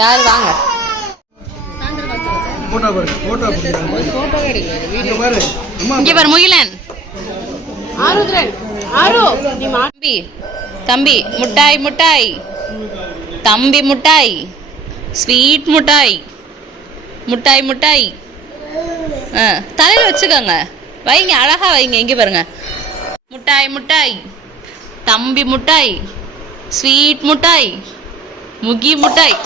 யார் வாங்க? இங்க பாரு அம்மா இங்க பாரு முகிலன். ஆருத்ரன். ஆரு. தம்பி தம்பி முட்டாய் முட்டாய். தம்பி முட்டாய். ஸ்வீட் முட்டாய். முட்டாய் முட்டாய். ஆ தலையில் வச்சுக்கோங்க. வைங்க அழகா வைங்க இங்கே பாருங்க. முட்டாய் முட்டாய். தம்பி முட்டாய். ஸ்வீட் முட்டாய். முகி முட்டாய்.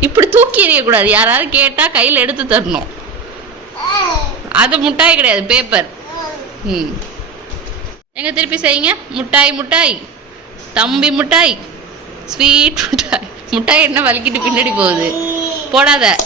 இப்படி தூக்கி எறியக்கூடாது. யாராவது கேட்டால் கையில் எடுத்து தரணும். அது முட்டாய் கிடையாது பேப்பர் ம். எங்க திருப்பி செய்யுங்க? முட்டாய் முட்டாய். தம்பி முட்டாய். ஸ்வீட் முட்டாய். முட்டாய் என்ன வலிக்கிட்டு பின்னாடி போகுது? போடாத.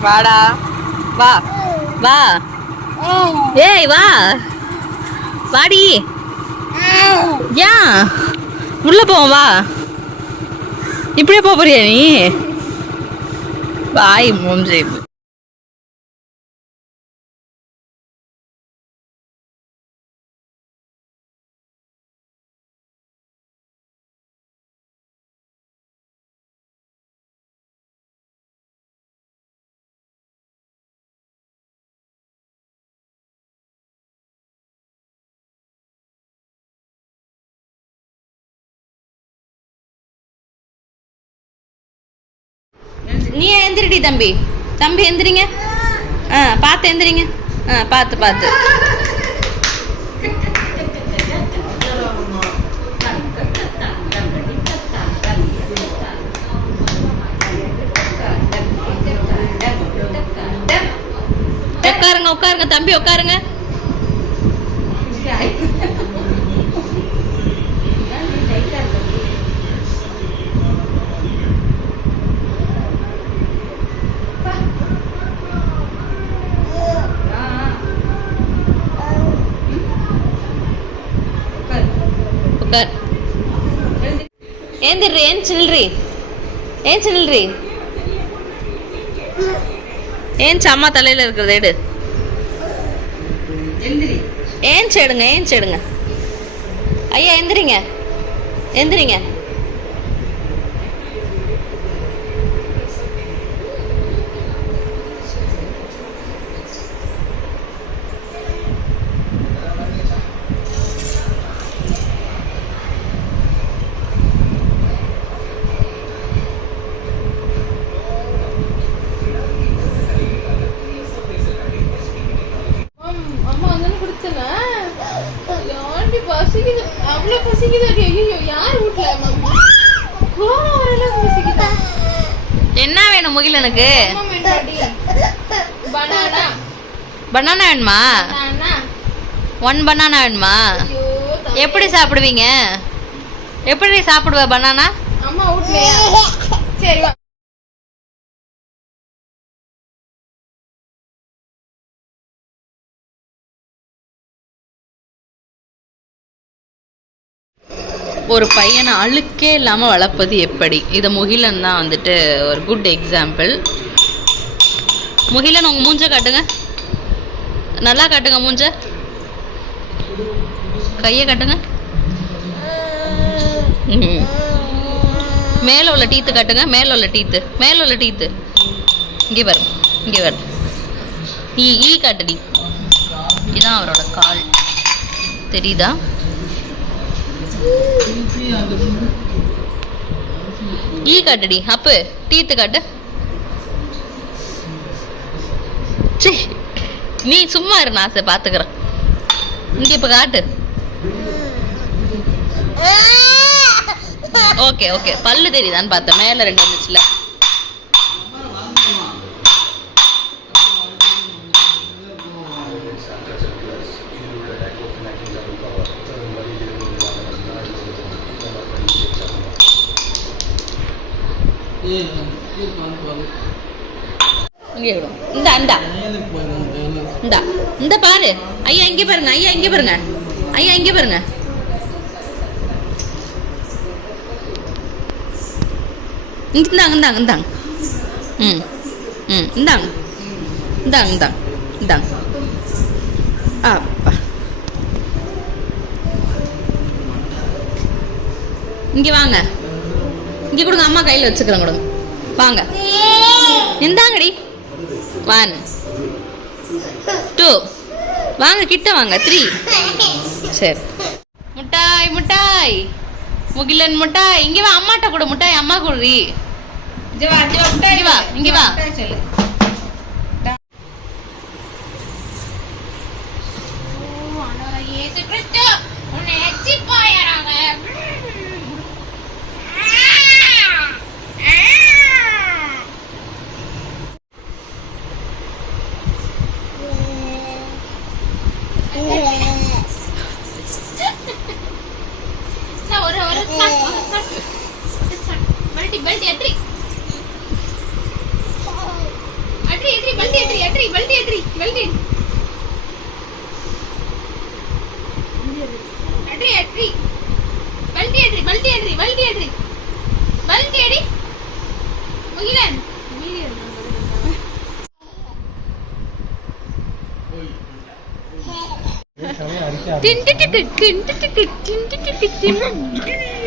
வாடா. வா. வா. ஏய் வா. வாடி. ஏன் உள்ள போவோம் வா. இப்படியே போக போறியா நீ? வாய் மூஞ்சி நீ எந்திரிடி தம்பி. தம்பி எந்திரிங்க. ஆ பார்த்து எந்திரிங்க. ஆ பார்த்து பார்த்து உட்காருங்க உட்காருங்க தம்பி உட்காருங்க. உட்கார் ஏந்திரி ஏன் சில்லறி ஏன் சில்லறி ஏன் அம்மா தலையில இருக்கிறத எடு. ஏன் சேடுங்க ஏன் சேடுங்க? ஐயா எந்திரிங்க. எந்திரிங்க. முகிலனுக்கு பனானா. பனானா வேணுமா? ஒன் பனானா வேணுமா. எப்படி சாப்பிடுவீங்க? எப்படி சாப்பிடுவ பனானா ஒரு பையனை அழுக்கே இல்லாமல் வளர்ப்பது எப்படி? இதை முகிலன் தான் வந்துட்டு ஒரு குட் எக்ஸாம்பிள் முகிலன் உங்கள் மூஞ்ச காட்டுங்க. நல்லா காட்டுங்க மூஞ்ச. கையை காட்டுங்க. மேலே உள்ள டீத்து காட்டுங்க. மேலே உள்ள டீத்து மேலே உள்ள டீத்து இங்கே வரும் இங்கே வரும் ஈ ஈ காட்டுடி. இதான் அவரோட கால். தெரியுதா? ஈ காட்டுடி அப்பு. டீத்து காட்டு. ச்சீ, நீ சும்மா இரு நான் பாத்துக்கிறேன். இங்க இப்ப காட்டு. Okay okay. பல்லு தெரியுதான்னு பார்த்தேன். மேல ரெண்டு வந்துச்சுல இங்கே விடும் இந்த அண்டா இந்தா இந்த பாரு. ஐயா இங்கே பாருங்க ஐயா இங்கே பாருங்க. ஐயா இங்கே பாருங்க. இந்தாங்க இந்தாங்க இந்தாங்க. ம் ம் இந்தாங்க. இந்தாங்க இந்தாங்க இந்தாங்க. அப்பா. இங்கே வாங்க. இங்கே கொடுங்க அம்மா கையில் வச்சுக்கிறேன் கொடுங்க. வாங்க. இந்தாங்கடி. ஒன் டூ வாங்க கிட்ட வாங்க த்ரீ சரி. முட்டாய் முட்டாய். முகிலன் முட்டாய். இங்க வா அம்மாட்ட கொடு முட்டாய் அம்மா கொடுறி இங்க வா, இங்க வா, முட்டாய் இங்க வா, இங்க வா. முட்டாய் சொல்லு. கிறிஸ்து.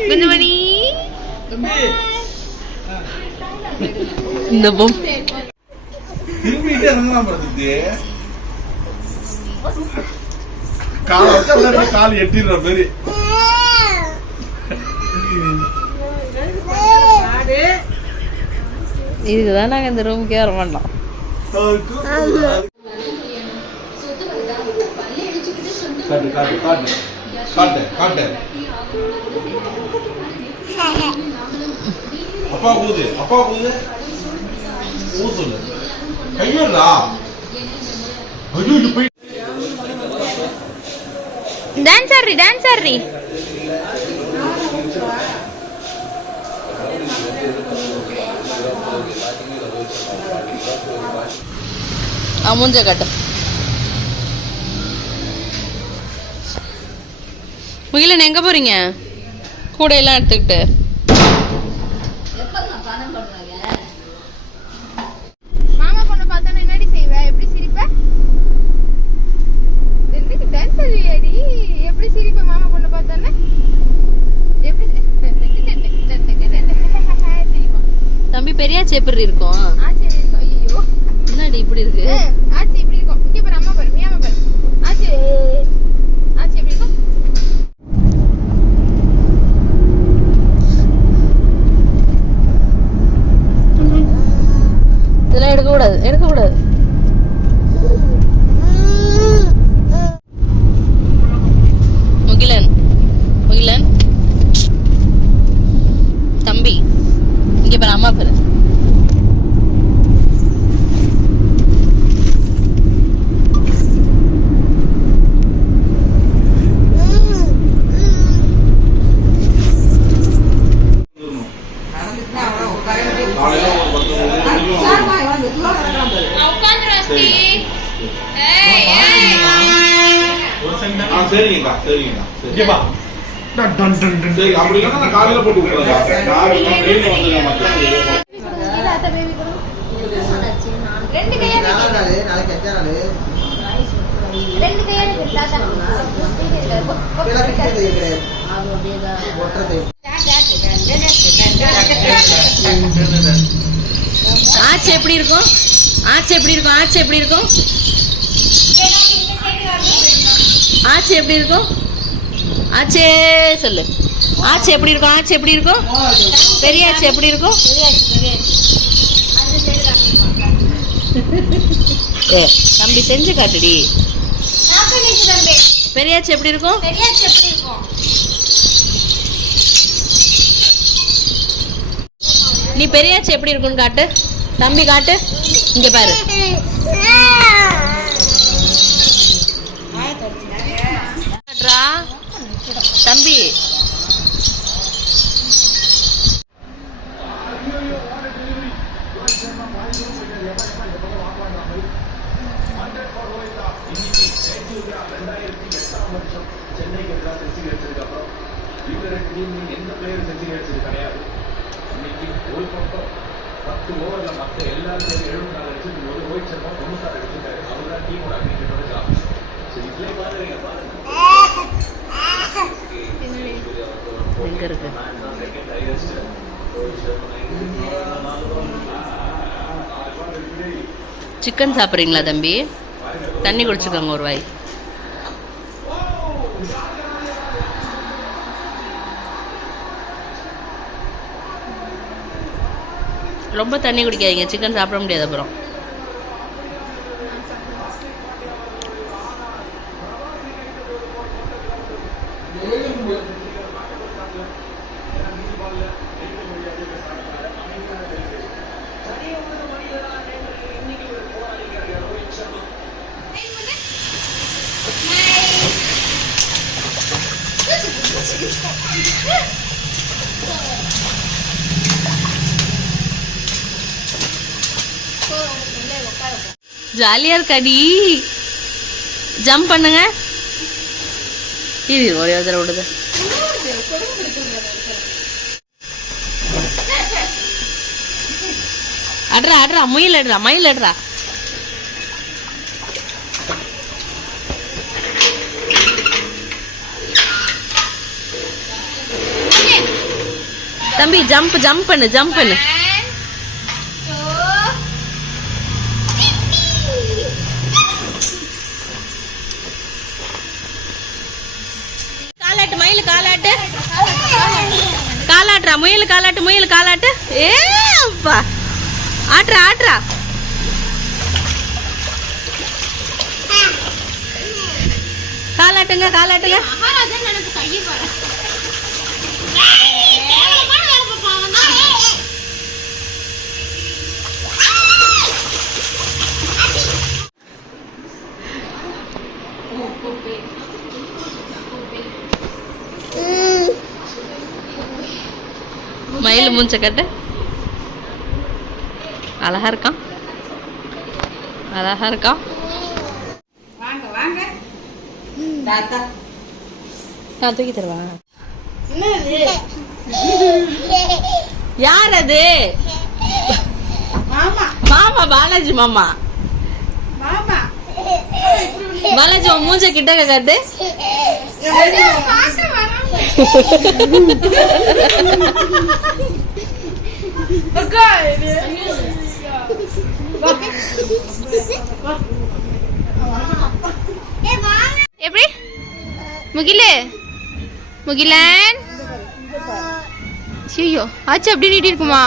குண்டுமணி இந்த கால் எட்டிடுற மாதிரி. இதுக்குதான் நாங்க இந்த ரூமுக்கே வர மாட்டோம். காட்டு காட்டு காட்டு. காட்டு காட்டு அப்பா கூது அப்பா கூது ஊ சொல்லு கையடா ஐயோ இது போய் டான்ஸ் ஆடுறி டான்ஸ் ஆடுறி. மூஞ்ச காட்டு. மாமா பொண்ணு பார்த்தானே எப்படி சிரிப்போம் தம்பி பெரியாச்சி எப்படி இருக்கும் ஆச்சி எப்படி இருக்கும் ஐயோ என்னடி இப்படி இருக்கு ஆச்சி எப்படி இருக்கும் இங்க பாரு அம்மா பாரு மியாமா பாரு ஆச்சி ஆச்சி எப்படி இருக்கும் இதெல்லாம் எடுக்கக்கூடாது எடுக்கக்கூடாது முகிலன் முகிலன் தம்பி இங்க பாரு அம்மா பாரு சரிங்கண்ணா இங்க வா டன் டன் டன் டன். சரி அப்படி இல்லைன்னா நான் காலையில போட்டு விட்டுறேன் நாளைக்கு நான் train ல வந்துடுறேன் மச்சான். ரெண்டு கையா நாளைக்கு எத்தனை நாள் ரெண்டு கையா இருக்கு தாத்தா ஒட்டுறது ஆச்சு எப்படி இருக்கும்? ஆச்சு எப்படி இருக்கும்? ஆச்சு எப்படி இருக்கும்? ஆச்சு எப்படி இருக்கும்? ஆச்சே சொல்லு. ஆச்சு எப்படி இருக்கும்? ஆச்சு எப்படி இருக்கும்? பெரியாச்சு எப்படி இருக்கும்? ஏ, தம்பி செஞ்சு காட்டுடி. பெரியாச்சு எப்படி இருக்கும்? பெரியாச்சு எப்படி இருக்கும் நீ பெரியாச்சு எப்படி இருக்கும்னு காட்டு. தம்பி காட்டு. இங்க பாரு. தம்பி சிக்கன் சாப்பிட்றீங்களா தம்பி? தண்ணி குடிச்சுக்கோங்க ஒரு வாய். ரொம்ப தண்ணி குடிக்காதீங்க. சிக்கன் சாப்பிட முடியாது அப்புறம். ஜாலியா இருக்காடி ஜம்ப் பண்ணுங்க. இது ஒரே ஒரு தடவை விடுது அட்ரா அட்ரா முயல் அட்ரா மயில் அட்ரா தம்பி ஜம்ப் ஜம்ப் பண்ணு ஜம்ப் பண்ணு காலாட்டு மயில் காலாட்டு காலாட்டுறா முயல் காலாட்டு முயல் காலாட்டு ஏ அப்பா ஆட்ரா ஆட்ரா காலாட்டுங்க காலாட்டுங்க மகாராஜன் எனக்கு கையை பாரு கேவலமான வேலை பார்ப்பான் அவன் தான். மயில் மூஞ்ச கட்டு. அழகா இருக்கான் அழகா இருக்கான் வாங்க வாங்க தாத்தா. நான் தூக்கி தருவா? யார் அது மாமா. பாலாஜி மாமா. பாலாஜி உன் மூஞ்ச காட்டு. வரான். எப்படி? முகிலு. முகிலன். ஐயோ ஆச்சு அப்படி நீட்டி இருக்குமா?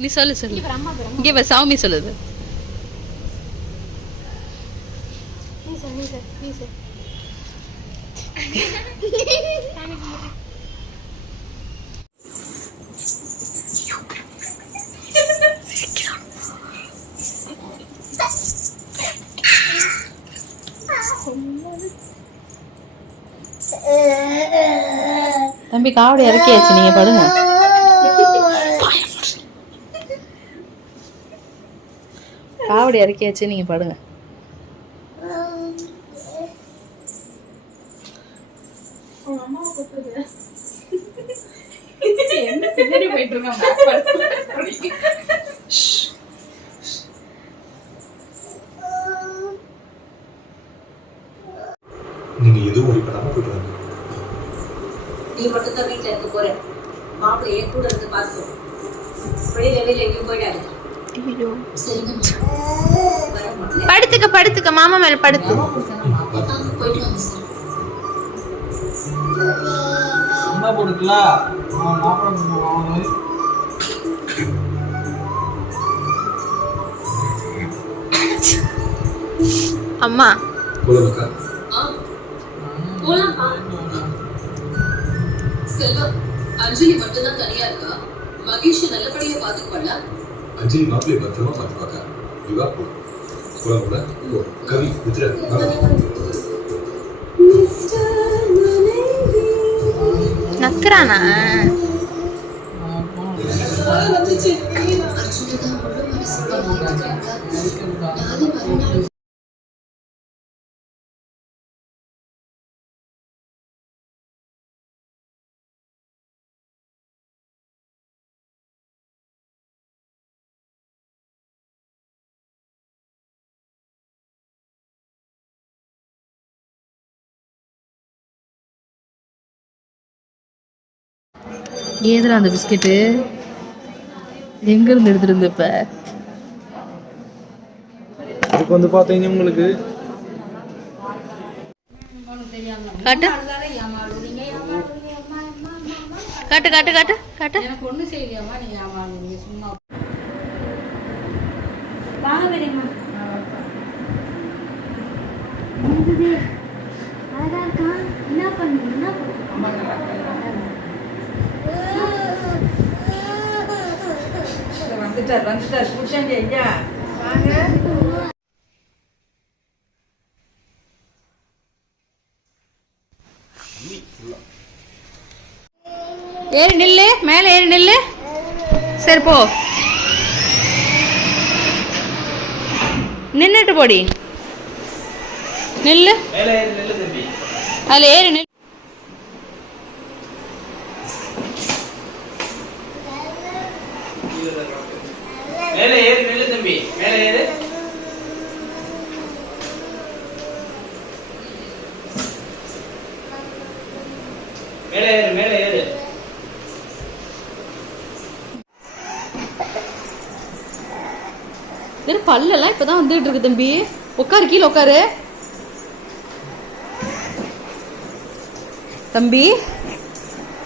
நீ சொல்லு சொல்லு. இங்கே சாமி சொல்லுது. தம்பி காவடி இறக்கியாச்சு நீங்க படுங்க. காவடி இறக்கியாச்சு நீங்க படுங்க விட்டுருங்க back பண்ணி. நீங்க எதுவும் worry பண்ணாம போயிட்டு வாங்க நீ மட்டும் தான் வீட்டில் இருக்க போற மாப்பிள்ளை என் கூட இருந்து பார்த்துக்கோ வெளியில வெளியில எங்கேயும் போயிடாது சரிங்கம்மா வர மாட்டேன் படுத்துக்க படுத்துக்க மாமா மேல படுத்து அம்மா செல்வம் அஞ்சலி மட்டும் தான் தனியா இருக்கா? மகேஷ் நல்லபடியா பாத்துக்குவாளா அஞ்சலி மாப்பிள்ளை பத்திரமா பார்த்துப்பாக்கா. இவா போலாம் கூட போ கவி வித்துற நக்குறானா? ஏதுடா அந்த பிஸ்கெட்டு? எங்கேருந்து எடுத்துட்டு இருந்த இப்போ? இதுக்கு வந்து பார்த்தீங்கன்னா உங்களுக்கு. காட்டு. காட்டு காட்டு காட்டு காட்டு. எனக்கு ஒன்றும் செய்யலையாம்மா நீங்க ஆமா நீங்க சும்மா வந்துட்டார் வந்துட்டார் புருஷன் ஐயா வாங்க ஏறி நில்லு மேலே ஏறி நில்லு சரி போ நின்னுட்டு போடி நில்லு அதில் ஏறி நில்லு மேலே ஏறு நில்லு தம்பி மேலே ஏறு மேலே ஏறு மேலே ஏறு இப்பதான் வந்துட்டு இருக்கு தம்பி. உட்காரு கீழே உட்காரு. தம்பி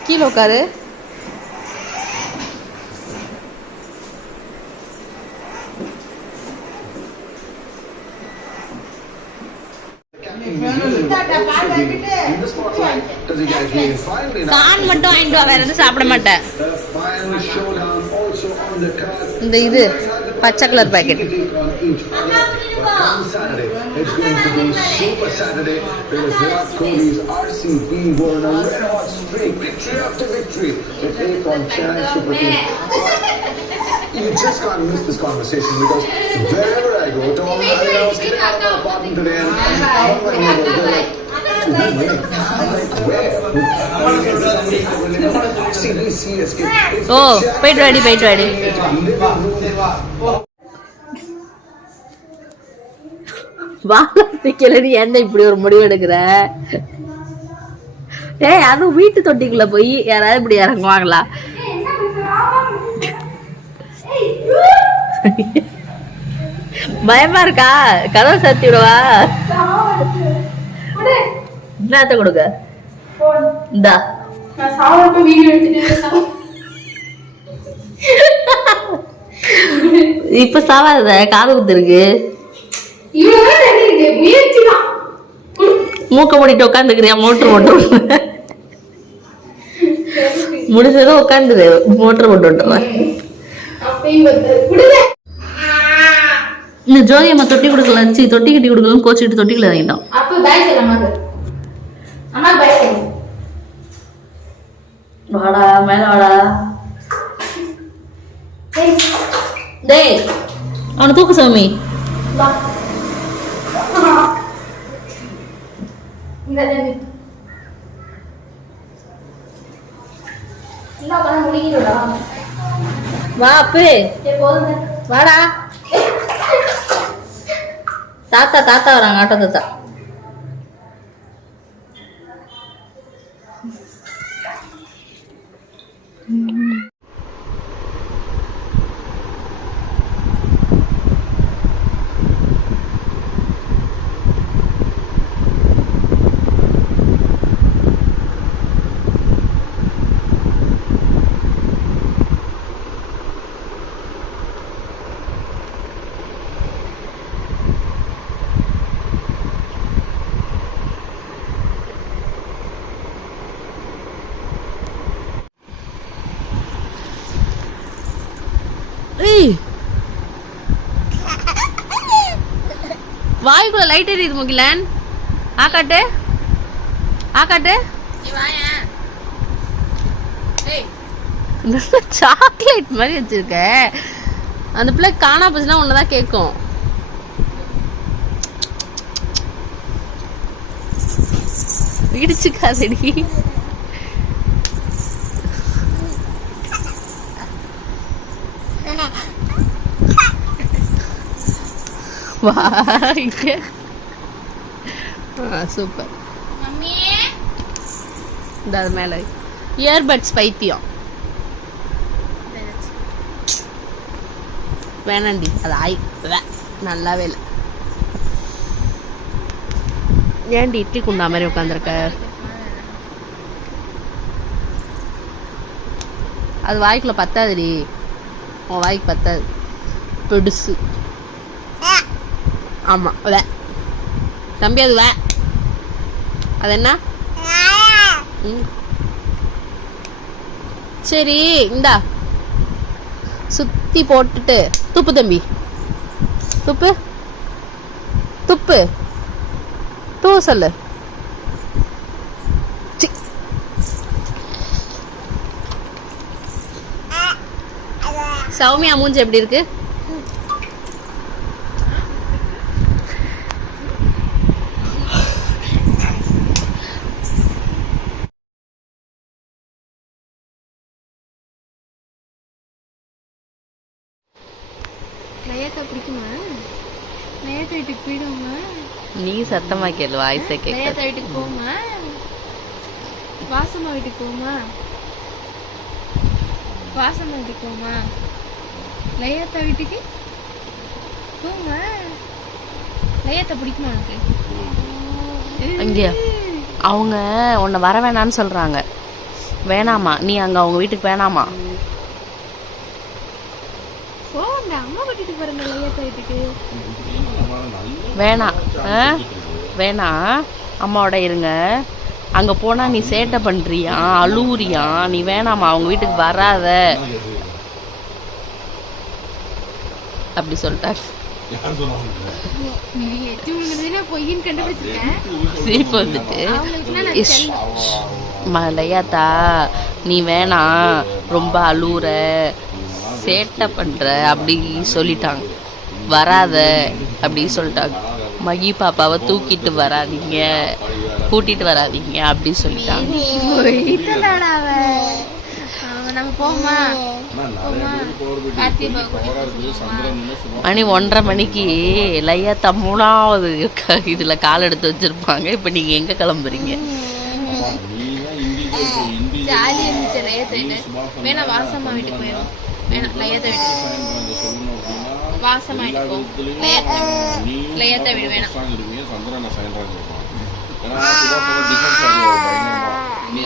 கீழே உட்காரு. கான் மட்டும் வாங்கிட்டு வா வேற எதுவும் சாப்பிட மாட்டேன். இந்த இது பச்சை colour packet It's going to be Super Saturday because Virat Kohli's RCB were on a red hot streak, victory after victory, to take on Chennai Super Kings. You just can't miss this conversation because wherever I go, to all I, I was getting out of my apartment today and all my neighbors, they're like, "Who winning?" I'm like, where? See, we CSK. It's வாழை நீ என்ன இப்படி ஒரு முடிவு எடுக்கிற? ஏய் அதுவும் வீட்டு தொட்டிக்குள்ள போய் யாராவது இப்படி இறங்குவாங்களா? பயமா இருக்கா? கதவை சாத்தி விடவா? என்னத்த கொடுக்க? இந்தா. இப்ப சாவாத காது குத்துருக்கு இருக்கு மூக்க மூடிட்டு உட்காந்துக்கிறியா மோட்டர் போட்டு முடிஞ்சதும் உட்காந்துரு மோட்டர் போட்டு விட்டுருவேன் இந்த ஜோதி அம்மா தொட்டி கொடுக்கல சி தொட்டி கட்டி கொடுக்கலாம் கோச்சிக்கிட்டு தொட்டிக்குள்ள இறங்கிட்டோம். வாடா மேல வாடா. டேய் அவனை தூக்கு சாமி. இந்த வா. அப்பு. வாடா. தாத்தா தாத்தா வராங்க ஆட்டோ தாத்தா. ஏய் எரியுது முகிலன். ஆக்காட்டு ஆக்காட்டு நீ வாயேன். ஏய். சாக்லேட் மாதிரி வச்சிருக்க. அந்த பிள்ளை காணா போச்சுன்னா உன்னதான் கேட்கும் இடிச்சுக்காதடி. வாங்க. சூப்பர் இந்த அது மேலே இயர்பட்ஸ் பைத்தியம். வேணாண்டி அது ஆய். வே. நல்லாவே இல்லை. ஏன்டி இட்லி குண்டா மாதிரி உட்காந்துருக்க? அது வாய்க்குள்ள பத்தாதுடி. உன் வாய்க்கு பத்தாது. பெடுசு. ஆமா வே. தம்பி அது வே. அது என்ன சரி இந்தா. சுத்தி போட்டுட்டு துப்பு தம்பி. துப்பு. துப்பு. தூ சொல்லு. சௌமியா மூஞ்சி எப்படி இருக்கு நயத்தை பிடிக்குமா நயத்தை வீட்டுக்கு போயிடுவோமா நீ சத்தமா கேளு வாய்ஸே கேட்க நயத்தை வீட்டுக்கு போமா வாசம்மா வீட்டுக்கு போமா வாசம்மா வீட்டுக்கு போமா லயத்தா வீட்டுக்கு போமா லயத்தை பிடிக்குமா உனக்கு இங்க அவங்க உன்னை வர வேணான்னு சொல்றாங்க வேணாமா நீ அங்க அவங்க வீட்டுக்கு வேணாமா வேணாம் ஆ? வேணாம் அம்மாவோட இருங்க. அங்க போனா நீ சேட்டை பண்றியா? அழுவுறியா? நீ வேணாமா அவங்க வீட்டுக்கு வராத. அப்படி சொல்லிட்டாரு. சிரிப்பு வந்துட்டு. மலையாத்தா நீ வேணாம் ரொம்ப அழுவுற சேட்டை பண்ற அப்படி சொல்லிட்டாங்க. வராத அப்படி சொல்லிட்டாங்க. மகி பாப்பாவை தூக்கிட்டு வராதீங்க கூட்டிட்டு வராதீங்க அப்படி சொல்லிட்டாங்க. மணி ஒன்றரை மணிக்கு லையாத்தா மூணாவது இதுல கால் எடுத்து வச்சிருப்பாங்க. இப்ப நீங்க எங்க கிளம்புறீங்க? இருந்துச்சு வேணா வாசம்மா வீட்டுக்கு போயிடும் வேணா லயத்தை வீட்டுக்கு வாசமா இருக்கும் லேயத்தை விட வேணாம் சந்திரனை சைல்றாங்க நீ